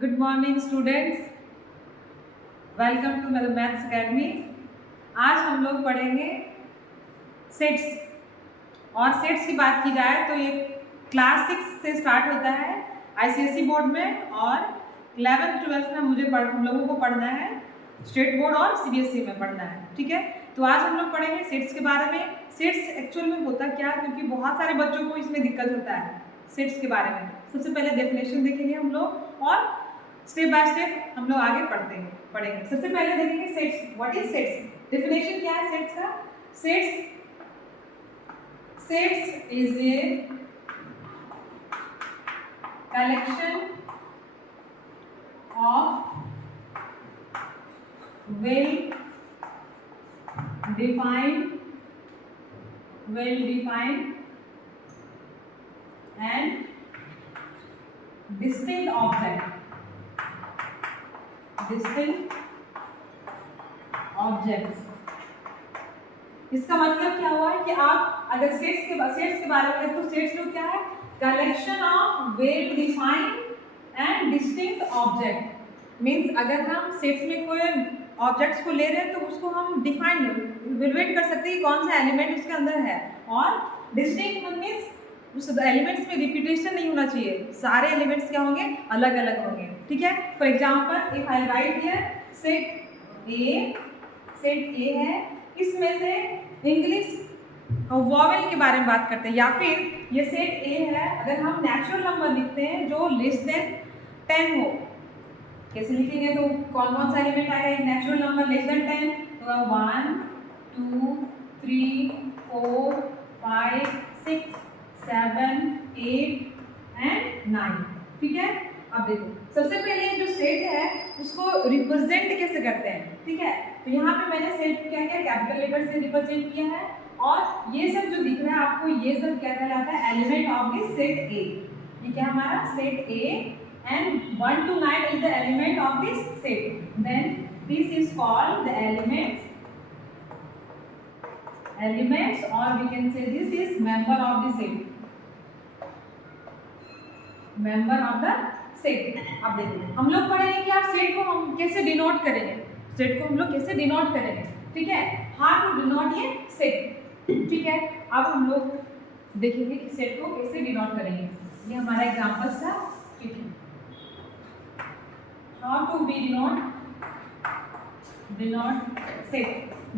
Good morning students, welcome to maths academy. आज हम लोग पढ़ेंगे सेट्स। और सेट्स की बात की जाए तो ये क्लास 6 से स्टार्ट होता है आईसीएसई बोर्ड में, और 11th 12th में हम लोगों को पढ़ना है स्टेट बोर्ड और सीबीएसई में पढ़ना है। ठीक है, तो आज हम लोग पढ़ेंगे सेट्स के बारे में। सेट्स एक्चुअल में होता क्या, क्योंकि बहुत सारे बच्चों को इसमें दिक्कत होता है सेट्स के बारे में। सबसे पहले डेफिनेशन देखेंगे हम लोग और स्टेप बाय स्टेप हम लोग आगे पढ़ेंगे। सबसे पहले देखेंगे sets. What is sets? Definition क्या है सेट्स का? Sets is a collection of well defined and distinct objects। इसका मतलब क्या हुआ है कि आप अगर सेट्स के बारे में, तो सेट्स लोग क्या है? Collection of well defined and distinct object. Means अगर हम सेट्स में कोई ऑब्जेक्ट्स को ले रहे हैं तो उसको हम डिफाइन इवेलुएट कर सकते हैं कि कौन सा एलिमेंट उसके अंदर है। और डिस्टिंक्ट मीन्स उस एलिमेंट्स में रिपीटेशन नहीं होना चाहिए, सारे एलिमेंट्स क्या होंगे? अलग अलग होंगे। ठीक है, for example if I right here set ए है, इसमें से इंग्लिश वॉवेल के बारे में बात करते हैं, या फिर ये सेट ए है अगर हम नेचुरल नंबर लिखते हैं जो लेस देन 10 हो। कैसे लिखेंगे? तो कौन कौन सा एलिमेंट आएगा एक नेचुरल नंबर लेस देन 10? तो 1 2 3 4 5 6 7 8 एंड 9। ठीक है, अब देखो सबसे पहले जो सेट है उसको रिप्रेजेंट कैसे करते हैं। ठीक है, तो यहाँ पे मैंने सेट क्या किया, कैपिटल लेटर से रिप्रेजेंट किया है। और ये सब जो दिख रहा है आपको, ये सब क्या कहलाता है? एलिमेंट ऑफ दिस सेट ए। ये क्या हमारा set A, and 1 to 9 is the element of this set. Then this is called the elements, or we can say this is member of the set, अब देखिए हम लोग पढ़ेंगे कि आप सेट को हम कैसे डिनोट करेंगे। ठीक है, हाउ टू डिनोट ये सेट। ठीक है, अब हम लोग देखेंगे कि सेट को कैसे डिनोट करेंगे। ये हमारा एग्जांपल था। ठीक है, how to we denote set?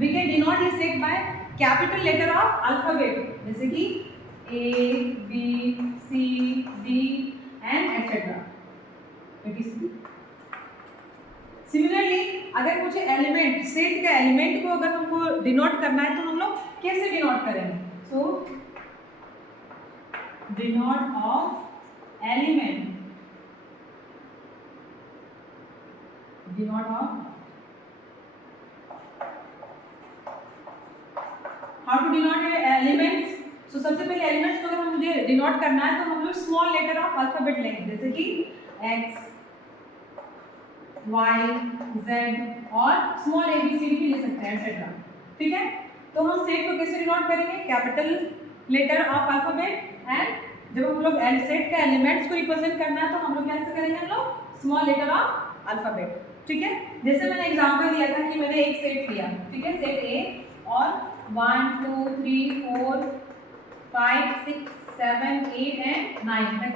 We can denote a set by capital letter of alphabet, जैसे कि A, B, C, D and etc. Similarly अगर कुछ एलिमेंट, सेट का एलिमेंट को अगर हमको डिनोट करना है तो हम लोग कैसे डिनोट करेंगे? So denote of element, how to denote elements. So सबसे पहले एलिमेंट्स को अगर मुझे डिनोट करना है तो हम लोग स्मॉल लेटर ऑफ अल्फाबेट लेंगे, जैसे कि एक्स, वाई, जेड और स्मॉल एबीसीडी भी ले सकते हैं एटसेट्रा। ठीक है, तो हम सेट को कैसे डिनोट करेंगे? Capital letter of alphabet. And जब हम लोग सेट का एलिमेंट्स को रिप्रेजेंट करना है तो हम लोग कैसे करेंगे? हम लोग स्मॉल लेटर ऑफ अल्फाबेट। ठीक है, जैसे मैंने एग्जांपल दिया था कि मैंने एक सेट लिया, ठीक है, सेट ए, और 1 2 3 4 5 6 7 8 एंड 9 तक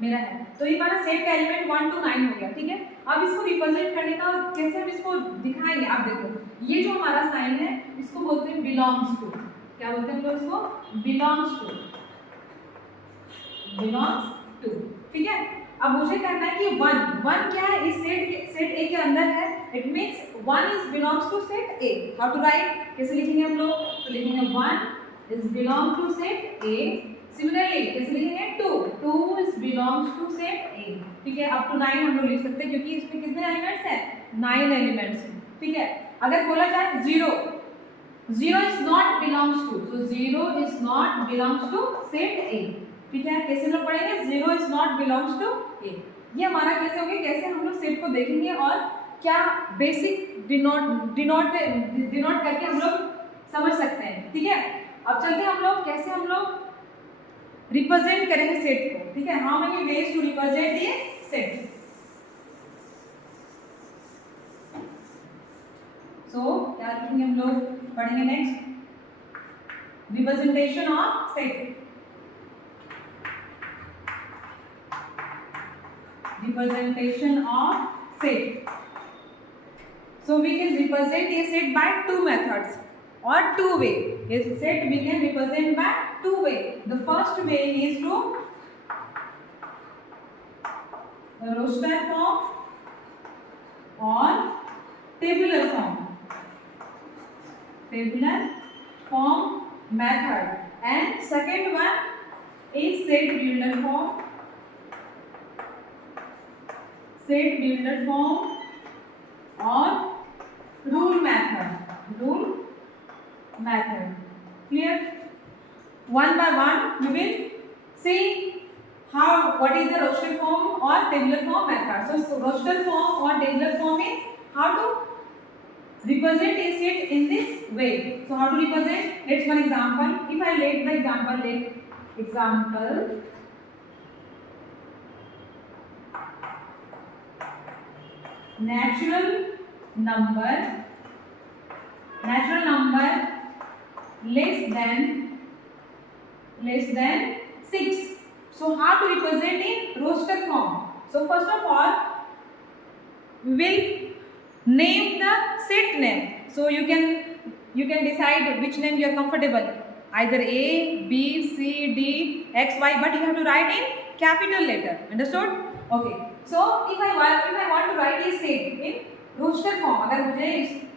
मेरा है। तो ये हमारा सेट का एलिमेंट 1 to 9 हो गया। ठीक है, अब इसको रिप्रेजेंट करने का कैसे हम इसको दिखाएंगे? आप देखो, ये जो हमारा साइन है इसको बोलते हैं बिलोंग्स टू। क्या बोलते हैं हम लोग इसको? Belongs to. ठीक है, अब मुझे करना है कि 1 क्या है? इस सेट ए के अंदर है, it means 1 is belongs to set A. How to write? कैसे लिखेंगे हम लोग? तो लिखेंगे 1 is belong to set A. Similarly कैसे लिखेंगे? 2 is belongs to set A. ठीक है, अप टू 9 हम लोग लिख सकते हैं क्योंकि इसमें कितने एलिमेंट्स हैं? 9 एलिमेंट्स हैं। ठीक है, अगर बोला जाए 0 is not belongs to, so 0 is not belongs to set A. ठीक है, कैसे लोग पढ़ेंगे? 0 is not belongs to A. ये हमारा कैसे होगा, कैसे हम लोग सेट को देखेंगे और क्या बेसिक डिनोट करके हम लोग समझ सकते हैं। ठीक है, अब चलते हैं हम लोग कैसे हम लोग रिप्रेजेंट करेंगे सेट को। ठीक है, how many ways to represent ये सेट। पढ़ेंगे next representation of set. Representation of set. So we can represent a set by two methods or two way. A set we can represent by two way. The first way is to roster form or tabular form. Tabular form method. And second one is set builder form. Set builder form or rule method. Rule method. Clear? One by one we will see what is the roster form or tabular form method. So roster form or tabular form is how to represent a set in this way. So how to represent? Let's one example. If I let the example natural number less than 6. So how to represent in roster form? So first of all we will name the set name. So you can decide which name you are comfortable, either A, B, C, D, X, Y, but you have to write in capital letter. Understood? Okay. So if I want to write a set in roster form, अगर मुझे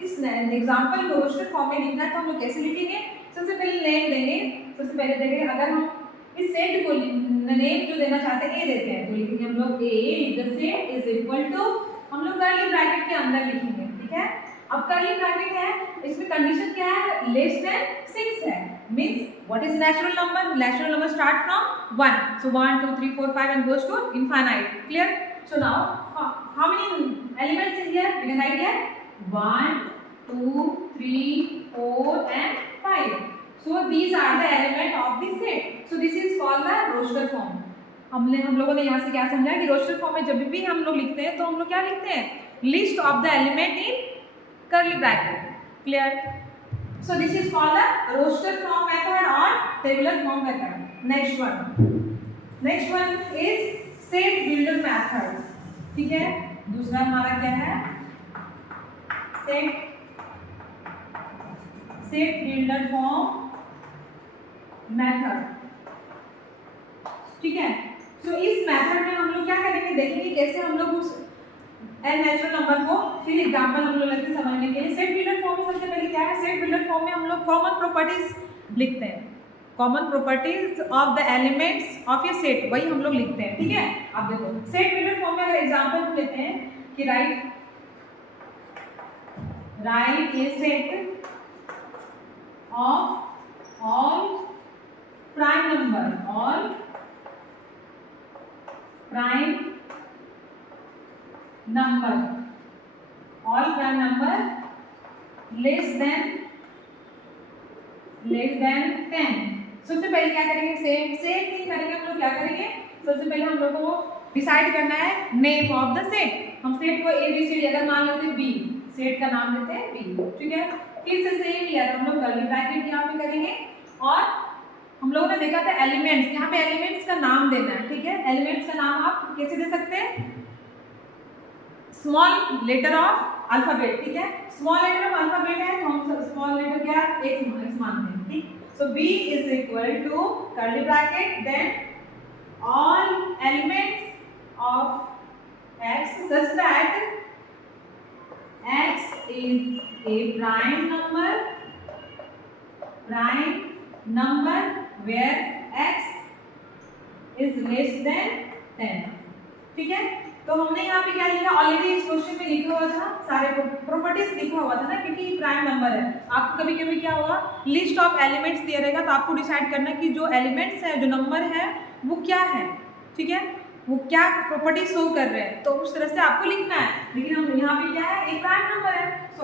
इस example को roster form में लिखना है तो हम लोग कैसे लिखेंगे? सबसे पहले नेम देंगे. सबसे पहले देंगे अगर हम इस सेट को नेम जो देना चाहते हैं ए देते हैं तो लिखेंगे हम लोग a the set is equal to, हम लोग कर्ली ब्रैकेट के अंदर लिखेंगे. ठीक है. अब कर्ली ब्रैकेट है, इसमें कंडीशन क्या है? लेस देन 6 है. Means what is natural number? Natural number start from 1. So 1 2 3 4 5 and goes to infinite. Clear? So now how many elements is here? We can write here 1 2 3 4 and 5. So these are the element of the set. So this is called the roster form. हम लोगों ने यहाँ से क्या समझा कि roster form में जब भी हम लोग लिखते हैं तो हम लोग क्या लिखते हैं? List of the element in curly bracket. Clear? So this is called the roster form method or tabular form method. Next one is set builder method. ठीक है. दूसरा हमारा क्या है? set builder form method. ठीक है. So इस method में हम लोग क्या करेंगे? देखेंगे कैसे हम लोग उस एन नेचुरल नंबर को फिर एग्जांपल हम लोग लेते समझने के लिए. सेट बिल्डर फॉर्म में सबसे पहले क्या है? सेट बिल्डर फॉर्म में हम लोग कॉमन प्रॉपर्टीज लिखते हैं. Common properties of the elements of A set, वही हम लोग लिखते हैं. ठीक है. अब देखो सेट बिल्डर फॉर्म में अगर एग्जांपल लेते हैं कि right A set of all prime number all prime number less than 10. सबसे पहले क्या करेंगे? सेम थिंग करेंगे. हम लोग क्या करेंगे? सबसे पहले हम लोग को डिसाइड करना है नेम ऑफ द सेट. हम सेट को ABCD अगर मान लेते हैं बी, सेट का नाम देते हैं बी. ठीक है. फिर से सेम लिया तो हम लोग कर्ली ब्रैकेट यहाँ पे करेंगे और हम लोगों ने देखा था एलिमेंट्स, यहाँ पे एलिमेंट्स का नाम देना है. ठीक है. एलिमेंट्स का नाम आप कैसे दे सकते हैं? Small letter of alphabet. ठीक है. स्मॉल लेटर ऑफ अल्फाबेट है तो हम स्मॉल लेटर क्या एक्स मानते हैं. ठीक. So b is equal to curly bracket then all elements of x such that x is a prime number where x is less than 10. ठीक है. तो हमने यहाँ पे क्या लिखा? ऑलरेडी इस क्वेश्चन में लिखा हुआ था, सारे प्रॉपर्टीज लिखा हुआ था ना, क्योंकि प्राइम नंबर है. आपको कभी कभी क्या होगा? लिस्ट ऑफ एलिमेंट्स दिया रहेगा तो आपको डिसाइड करना है कि जो एलिमेंट्स है, जो नंबर है वो क्या है. ठीक है. वो क्या प्रॉपर्टी शो कर रहे हैं, तो उस तरह से आपको लिखना है. लेकिन हम यहाँ पे क्या है? एक प्राइम नंबर है. So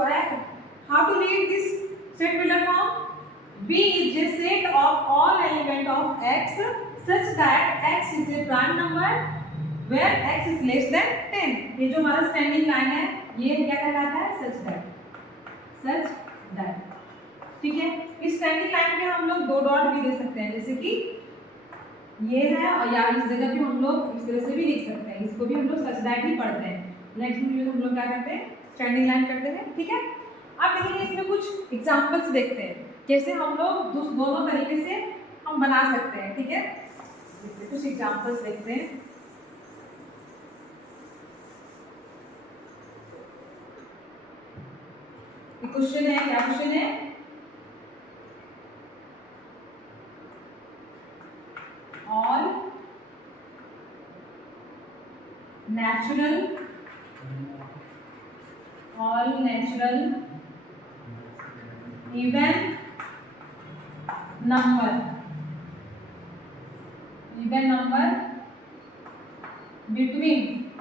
how to read this set builder form? B is a set of all element of x such that x is a prime number where x is less than 10. ये जो हमारा standing line है ये क्या कहलाता है? Such that. ठीक है। इस स्टैंडिंग लाइन पे हम लोग 2 डॉट भी दे सकते हैं, जैसे कि ये है, और या इस जगह पे हम लोग इस तरह से भी लिख सकते हैं, इसको भी हम लोग सच दैट ही पढ़ते हैं। नेक्स्ट वीडियो में हम लोग क्या करते हैं, स्टैंडिंग लाइन करते हैं, ठीक है। अब देखेंगे इसमें कुछ एग्जांपल्स देखते हैं कैसे हम लोग दोनों तरीके से हम बना सकते हैं, ठीक है। कुछ एग्जांपल्स देखते हैं। क्वेश्चन है, क्या क्वेश्चन है, all natural even number between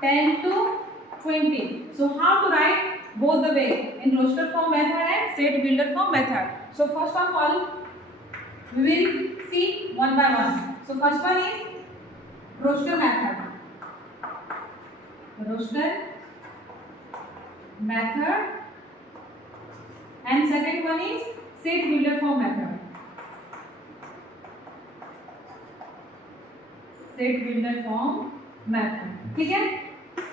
10 to 20. So how to write both the way, in roster form method and set builder form method. So first of all we will see one by one. So first one is roster method and second one is set builder form method. ठीक है।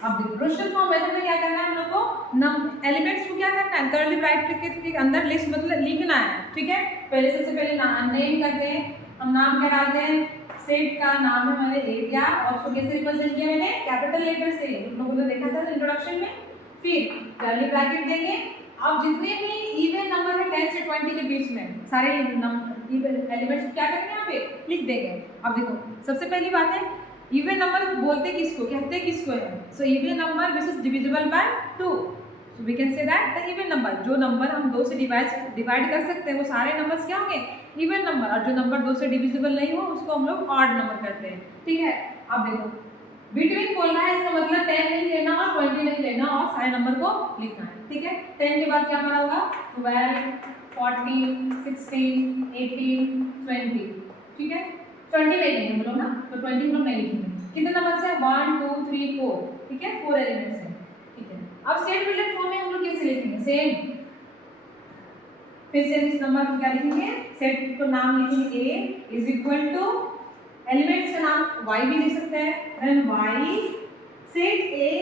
अब देखो roster form method में क्या करना है हम लोग को, एलिमेंट्स को क्या करना है, कर्ली ब्रैकेट के अंदर लिस्ट मतलब लिखना है, ठीक है। पहले सबसे पहले नेम करते हैं, हम नाम क्या डालते हैं, सेट का नाम है मैंने ए दिया, और उसको कैसे रिप्रेजेंट किया मैंने, कैपिटल लेटर से, हम लोगों ने देखा था इंट्रोडक्शन में। फिर कर्ली ब्रैकेट देंगे। अब जितने भी इवन नंबर है 10 से 20 के बीच में सारे एलिमेंट्स क्या करेंगे यहाँ पे लिख देंगे। अब देखो सबसे पहली बात है, इवन नंबर बोलते किसको, कहते किसको है, so even number which is divisible by 2, so we can say that the even number, जो नंबर हम 2 से डिवाइड कर सकते हैं वो सारे नंबर्स क्या होंगे, इवन नंबर, और जो नंबर 2 से डिविजिबल नहीं हो उसको हम लोग ऑड नंबर करते हैं, ठीक है। अब देखो बिटवीन बोलना है, इसका मतलब 10 नहीं लेना और 20 नहीं लेना और सारे नंबर को लिखना है, ठीक है। 10 के बाद क्या बना होगा, 12, 14, 16, 18, 20, ठीक है। 20 नहीं लेंगे हम लोग ना, तो 20 हम लोग नहीं लिखेंगे। कितने नंबर से, 1 2 3 4, ठीक है, 4 एलिमेंट्स हैं, ठीक है। अब सेट बिल्डर फॉर्म में हम लोग कैसे लिखेंगे, सेम फिर से इस नंबर को क्या लिखेंगे, सेट को नाम लिखेंगे a is equal to, elements का नाम y भी लिख सकते हैं, then y set a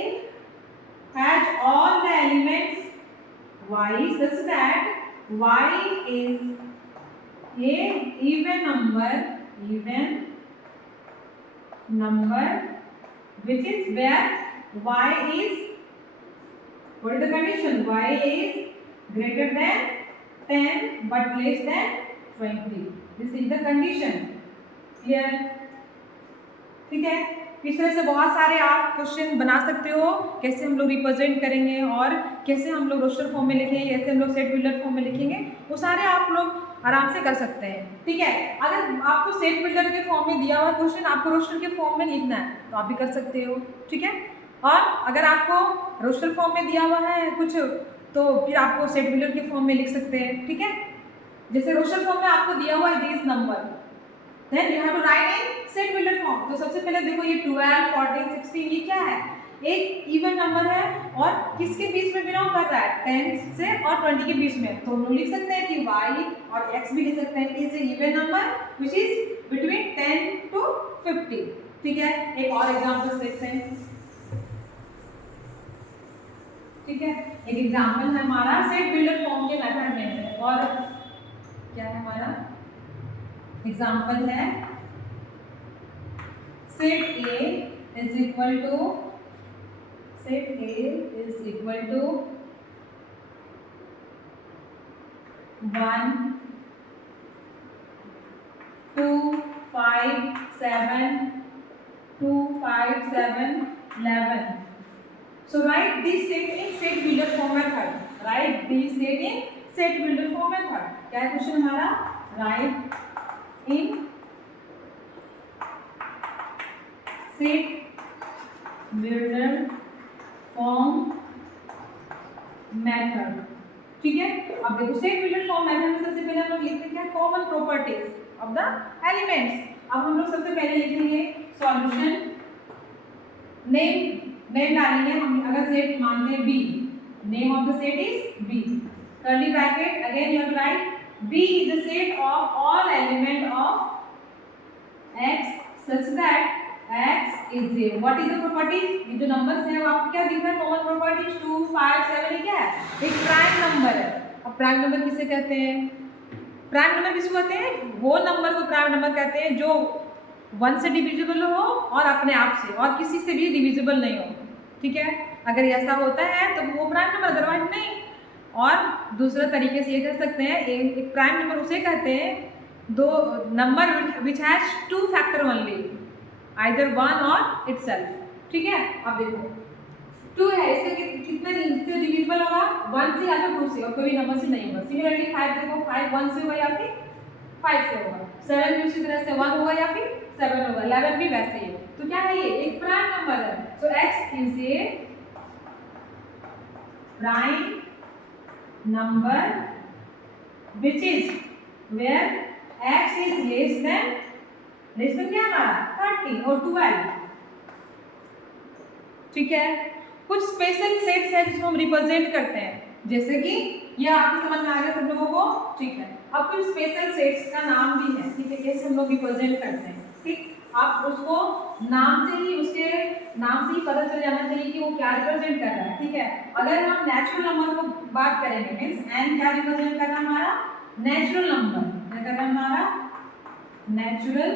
has all the elements y such that y is a even number which is where y is, what is the condition, y is greater than 10 but less than 20, this is the condition, clear, ठीक है। इस तरह से बहुत सारे आप question बना सकते हो, कैसे हम लोग रिप्रेजेंट करेंगे और कैसे हम लोग रोस्टर फॉर्म में लिखेंगे, कैसे हम लोग सेट बिल्डर फॉर्म में लिखेंगे, वो सारे आप लोग आराम से कर सकते हैं, ठीक है। अगर आपको सेट बिल्डर के फॉर्म में दिया हुआ क्वेश्चन आपको रोस्टर के फॉर्म में लिखना है तो आप भी कर सकते हो, ठीक है। और अगर आपको रोस्टर फॉर्म में दिया हुआ है कुछ तो फिर आपको सेट बिल्डर के फॉर्म में लिख सकते हैं, ठीक है। जैसे रोस्टर फॉर्म में आपको दिया हुआ है this number, then you have to write in set builder form. तो सबसे पहले देखो ये 12, 14, 16 ये क्या है, एक इवन नंबर है और किसके बीच में बिलोंग कर रहा है, 10 से और 20 के बीच में, तो हम लोग लिख सकते हैं कि y और x भी लिख सकते हैं कि is even number which is between 10 to 50, ठीक है। एक और एग्जांपल देखते हैं, ठीक है। एक एग्जांपल है हमारा सेट बिल्डर फॉर्म के मेथड में, और क्या है हमारा एग्जांपल है, set A is equal to 1 2 5 7 2 5 7 11. So write this set in set builder form method. Write this set in set builder form method. क्या है क्वेश्चन हमारा, write in set builder form method, ठीक है। अब देखो सेट बिल्डर फॉर्म मेथड में सबसे पहले हम लोग लिखते हैं क्या, common properties of the elements. अब हम लोग सबसे पहले लिखेंगे सॉल्यूशन, नेम डालेंगे हम, अगर सेट मानते हैं B Name of the set is B. Curly bracket, again you have to write B is the set of all element of X such that X is 0. What is the property? ये जो numbers है वो आपको क्या दिख रहा है? Common properties 2, 5, 7 ये क्या है? एक प्राइम नंबर है। अब प्राइम नंबर किसे कहते हैं? प्राइम नंबर किसको कहते हैं? वो नंबर को प्राइम नंबर कहते हैं जो 1 से डिविजिबल हो और अपने आप से और किसी से भी डिविजिबल नहीं हो। ठीक है, अगर ऐसा होता है तो वो प्राइम नंबर, अदरवाइज नहीं। और दूसरे तरीके से ये कह सकते हैं एक प्राइम नंबर उसे कहते हैं दो number which has 2 factor only, either 1 और इटसेल्फ। ठीक है, अब देखो 2 है, इससे कितने से डिविजिबल होगा? 1 से या तो 2 से, और कोई नंबर से नहीं होगा। सिमिलरली 5 देखो, 5 1 से होगा या फिर 5 से होगा। 7 भी उसी तरह से 1 होगा या फिर 7 होगा। 11 भी वैसे ही है। तो क्या है, ये एक प्राइम नंबर है। सो x is a prime number which is where x is less than क्या हमारा 30 और 12। ठीक है, कुछ स्पेशल सेट्स है जिसको हम रिप्रेजेंट करते हैं, जैसे कि ये आपको समझ में आ गया सब लोगों को। ठीक है, अब कुछ स्पेशल सेट्स का नाम भी है। ठीक है, कैसे हम लोग रिप्रेजेंट करते हैं। ठीक, आप उसको नाम से ही, उसके नाम से ही पता चल जाना चाहिए कि वो क्या रिप्रेजेंट कर रहा है। ठीक है, अगर हम नेचुरल नंबर को बात करेंगे मीन्स n क्या रिप्रेजेंट कर रहा है? हमारा नेचुरल नंबर। क्या कर रहा है? हमारा नेचुरल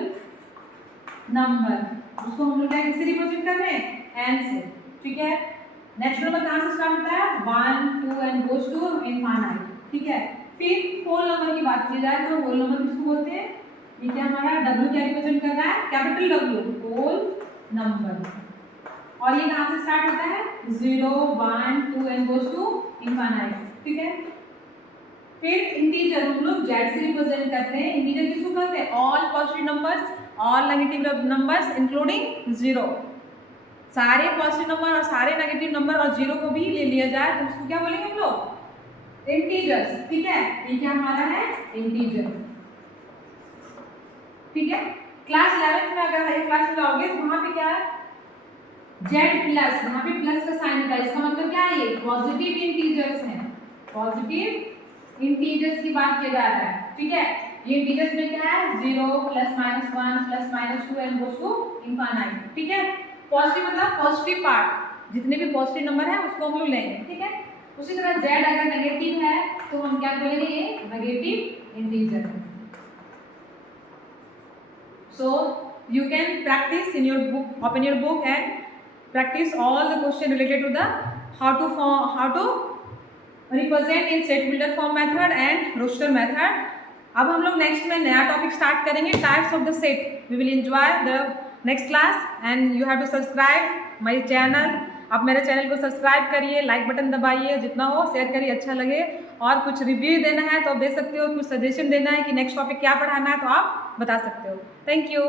नंबर। उसको हम लोग क्या किससे रिप्रेजेंट कर रहे हैं? n से। ठीक है, नेचुरल नंबर कहाँ से स्टार्ट होता है? 1, 2 एंड गोज टू इनफाइनाइट। ठीक है, फिर होल नंबर की बात की जाए तो होल नंबर किसको बोलते हैं? ये क्या हमारा W क्या रिप्रेजेंट कर रहा है? Capital W, whole number. और ये कहाँ से स्टार्ट होता है? 0, 1, 2 एंड गोज टू इनफाइनाइट। ठीक है, फिर इंटीजर हम लोग Z से रिप्रेजेंट करते हैं। इंटीजर किसको कहते हैं? All positive numbers, all negative numbers including 0। सारे पॉजिटिव नंबर और सारे नेगेटिव नंबर और 0 को भी ले लिया जाए तो उसको क्या बोलेंगे हम लोग? इंटीजर्स। ठीक है, ये क्या हमारा है? इंटीजर। ठीक है, क्लास 11th में अगर हाई क्लास में आओगे तो वहां पे क्या है? Z प्लस, यहाँ पे प्लस का साइन होता है। इसका मतलब क्या है? ये पॉजिटिव इंटीजर्स हैं। पॉजिटिव इंटीजर्स की बात किया जा रहा है। ठीक है, ये इंटीजर्स में क्या है? 0 plus minus 1 plus minus 2 and goes to infinite. ठीक है, पॉजिटिव मतलब पॉजिटिव पार्ट, जितने भी पॉजिटिव नंबर है उसको हम लोग लेंगे। ठीक है, उसी तरह Z अगर नेगेटिव है तो हम क्या बोलेंगे? ये नेगेटिव इंटीजर है। So you can practice in your book, open your book and practice all the question related to the how to represent in set builder form method and roster method. अब हम लोग next में नया topic start करेंगे, types of the set. We will enjoy the next class and you have to subscribe my channel. आप मेरे channel को subscribe करिए, लाइक बटन दबाइए, जितना हो शेयर करिए, अच्छा लगे। और कुछ रिव्यू देना है तो आप दे सकते हो, कुछ सजेशन देना है कि नेक्स्ट टॉपिक क्या पढ़ाना है तो आप बता सकते हो। Thank you.